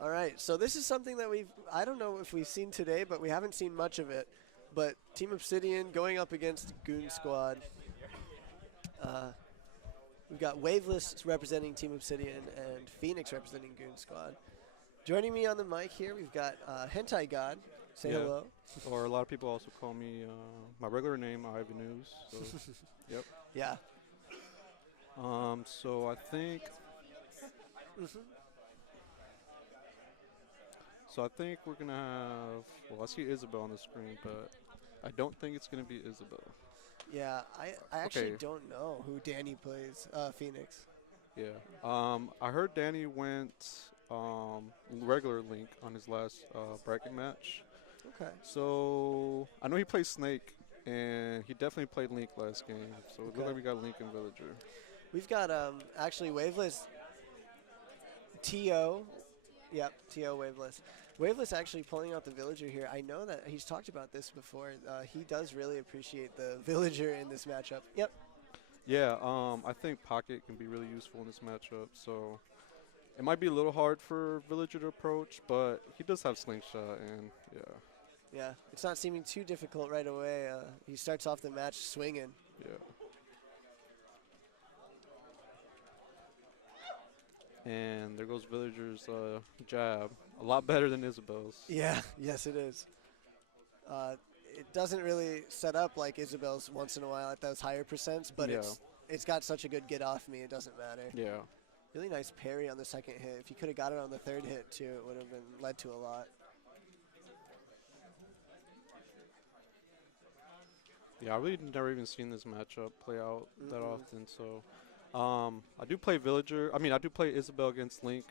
All right, so this is something that I don't know if we've seen today, but we haven't seen much of it. But Team Obsidian going up against Goon Squad. Uh, we've got Waveless representing Team Obsidian and Phoenix representing Goon Squad. Joining me on the mic here, we've got Hentai God. Say Yeah. hello. Or a lot of people also call me my regular name, Ivan News. So, yep. Yeah. So I think I think we're gonna have. Well, I see Isabel on the screen, but I don't think it's gonna be Isabel. Yeah, I actually Okay. don't know who Danny plays, Phoenix. Yeah. I heard Danny went regular Link on his last bracket match. Okay. So I know he plays Snake, and he definitely played Link last game. So it looked Okay. like we got Link and Villager. We've got actually Waveless TO. Yep, TO Waveless. Waveless actually pulling out the Villager here. I know that he's talked about this before. He does really appreciate the Villager in this matchup. Yep. Yeah, I think Pocket can be really useful in this matchup. So it might be a little hard for Villager to approach, but he does have Slingshot, and yeah, Yeah, it's not seeming too difficult right away. He starts off the match swinging. yeah. And there goes Villager's jab. A lot better than Isabel's. Yeah, yes it is. Uh, it doesn't really set up like Isabel's once in a while at those higher percents, but Yeah, it's got such a good get off me, it doesn't matter. yeah. Really nice parry on the second hit. If he could have got it on the third hit too, it would have been led to a lot. Yeah, I really never even seen this matchup play out that Mm-mm. often. So, I do play Villager. I mean, I do play Isabel against Link.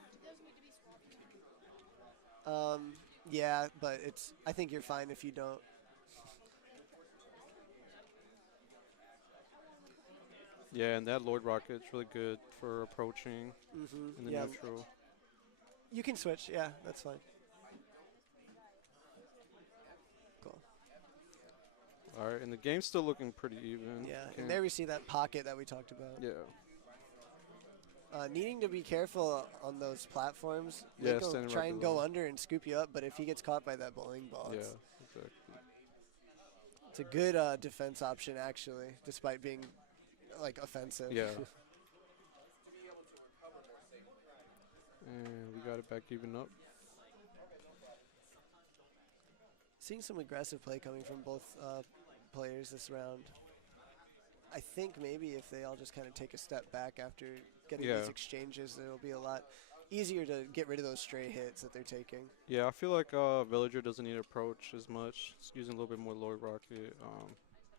Um, yeah, but I think you're fine if you don't. Yeah, and that Lord Rocket's really good for approaching in the Yeah, neutral. you can switch. Yeah, that's fine. Cool. All right, and the game's still looking pretty even. Yeah, and Can't- there we see that pocket that we talked about. Yeah. Needing to be careful on those platforms. Yeah, Link will standing try right and below. go under and scoop you up, but if he gets caught by that bowling ball, Yeah, exactly. it's a good defense option actually, despite being like offensive. Yeah. And we got it back even up. Seeing some aggressive play coming from both players this round. I think maybe if they all just kind of take a step back after getting Yeah. these exchanges, it'll be a lot easier to get rid of those stray hits that they're taking. Yeah, I feel like Villager doesn't need to approach as much. He's using a little bit more Lord Rocket.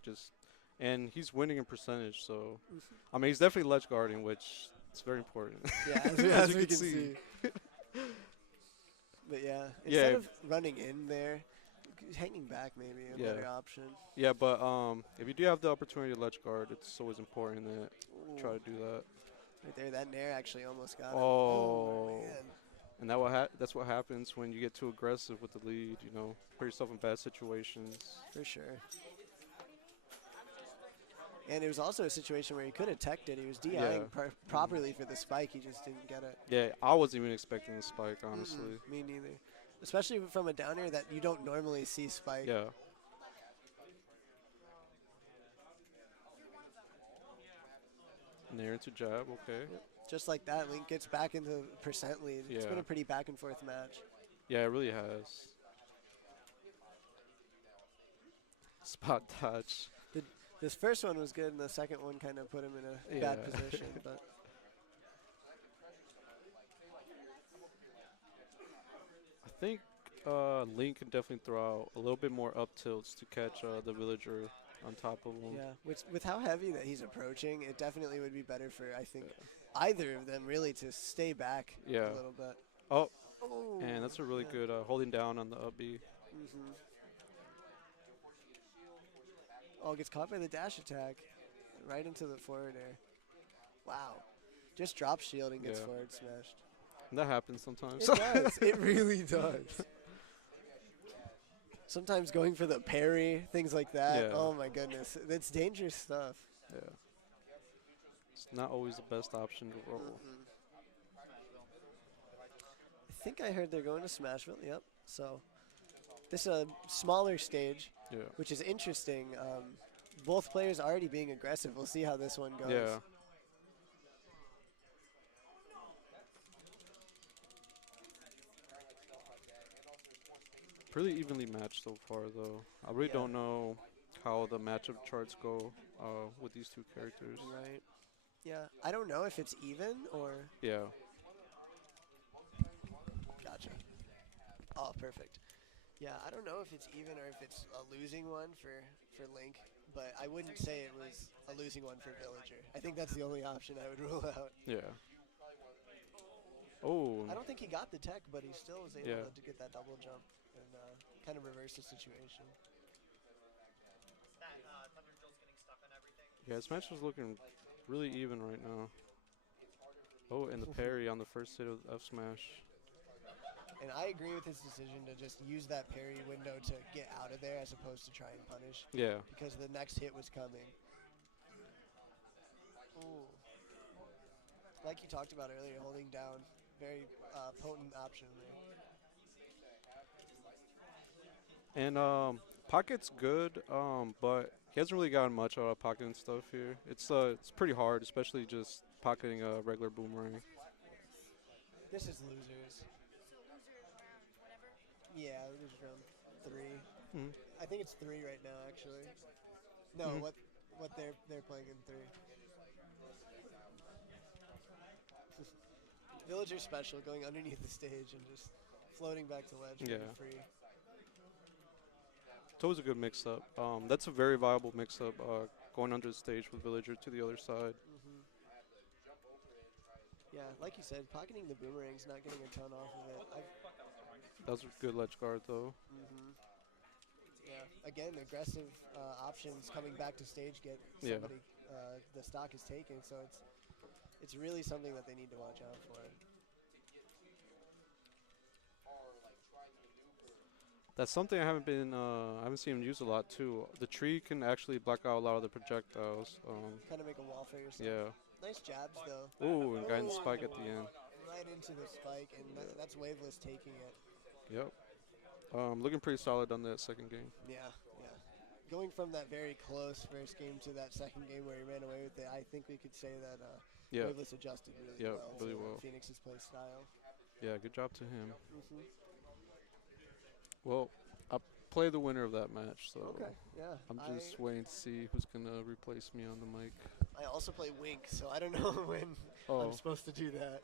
Just and he's winning in percentage, so I mean he's definitely ledge guarding, which is very important. Yeah, As as you we can can see. see. But yeah, Yeah, instead of running in there, hanging back maybe a Yeah. better option. Yeah, but if you do have the opportunity to ledge guard, it's always important that Ooh, try to do that. right there, that nair actually almost got him. Oh, Man. and that's what happens when you get too aggressive with the lead. You know, put yourself in bad situations. For sure. And it was also a situation where he could have teched it. He was DIing Yeah. properly for the spike. He just didn't get it. Yeah, I wasn't even expecting the spike, honestly. Me neither. Especially from a down air that you don't normally see spike. Yeah. Nair into jab, okay. Just like that, Link gets back into percent lead. It's been Yeah. a pretty back and forth match. Yeah, it really has. Spot dodge. This first one was good, and the second one kind of put him in a bad Yeah. position. But I think Link can definitely throw out a little bit more up tilts to catch the villager on top of him. yeah, with how heavy that he's approaching, it definitely would be better for I think either of them really to stay back Yeah. a little bit. Oh, Oh, and that's a really yeah. good holding down on the up B. Oh, gets caught by the dash attack, right into the forward air. Wow, just drop shield and gets Yeah. forward smashed. And that happens sometimes. It does. It really does. Sometimes going for the parry, things like that. Yeah. Oh my goodness, that's dangerous stuff. Yeah. It's not always the best option to roll. I think I heard they're going to Smashville. Yep. So this is a smaller stage, Yeah. which is interesting. Both players already being aggressive. We'll see how this one goes. Yeah. Pretty evenly matched so far, though. I really Yeah. don't know how the matchup charts go with these two characters. Right. Yeah. I don't know if it's even or. Yeah. Gotcha. Oh, perfect. Yeah, I don't know if it's even or if it's a losing one for Link, but I wouldn't say it was a losing one for Villager. I think that's the only option I would rule out. Yeah. Oh. I don't think he got the tech, but he still was able Yeah. to get that double jump and kind of reverse the situation. Yeah, this match is looking really even right now. Oh, and the parry on the first hit of F smash. And I agree with his decision to just use that parry window to get out of there as opposed to try and punish, Yeah. because the next hit was coming. Ooh. Like you talked about earlier, holding down, very potent option there. And Pocket's good, but he hasn't really gotten much out of Pocket and stuff here. It's pretty hard, especially just pocketing a regular boomerang. This is losers. Yeah, losers round 3. Mhm. I think it's 3 right now, actually. No, Mhm. what they're playing in 3. Villager special, going underneath the stage and just floating back to ledge, Yeah. really free. It's always a good mix-up. That's a very viable mix-up, going under the stage with Villager to the other side. Yeah, like you said, pocketing the boomerang's not getting a ton off of it. That was a good ledge guard, though. Yeah, again, aggressive options coming back to stage get Yeah. somebody, the stock is taken, so it's really something that they need to watch out for. That's something I haven't seen him use a lot too. The tree can actually block out a lot of the projectiles. Kind of make a wall for yourself. Yeah. Nice jabs, though. Ooh, and got in the spike at the end. Right into the spike, and that's Waveless taking it. Yep. Looking pretty solid on that second game. Yeah. Going from that very close first game to that second game where he ran away with it, I think we could say that Yeah. Waveless adjusted really Yeah, well really to well. Phoenix's play style. Yeah, good job to him. Well, I'll play the winner of that match, so Okay, yeah. I'm just waiting to see who's gonna replace me on the mic. I also play Wink, so I don't know when Oh, I'm supposed to do that.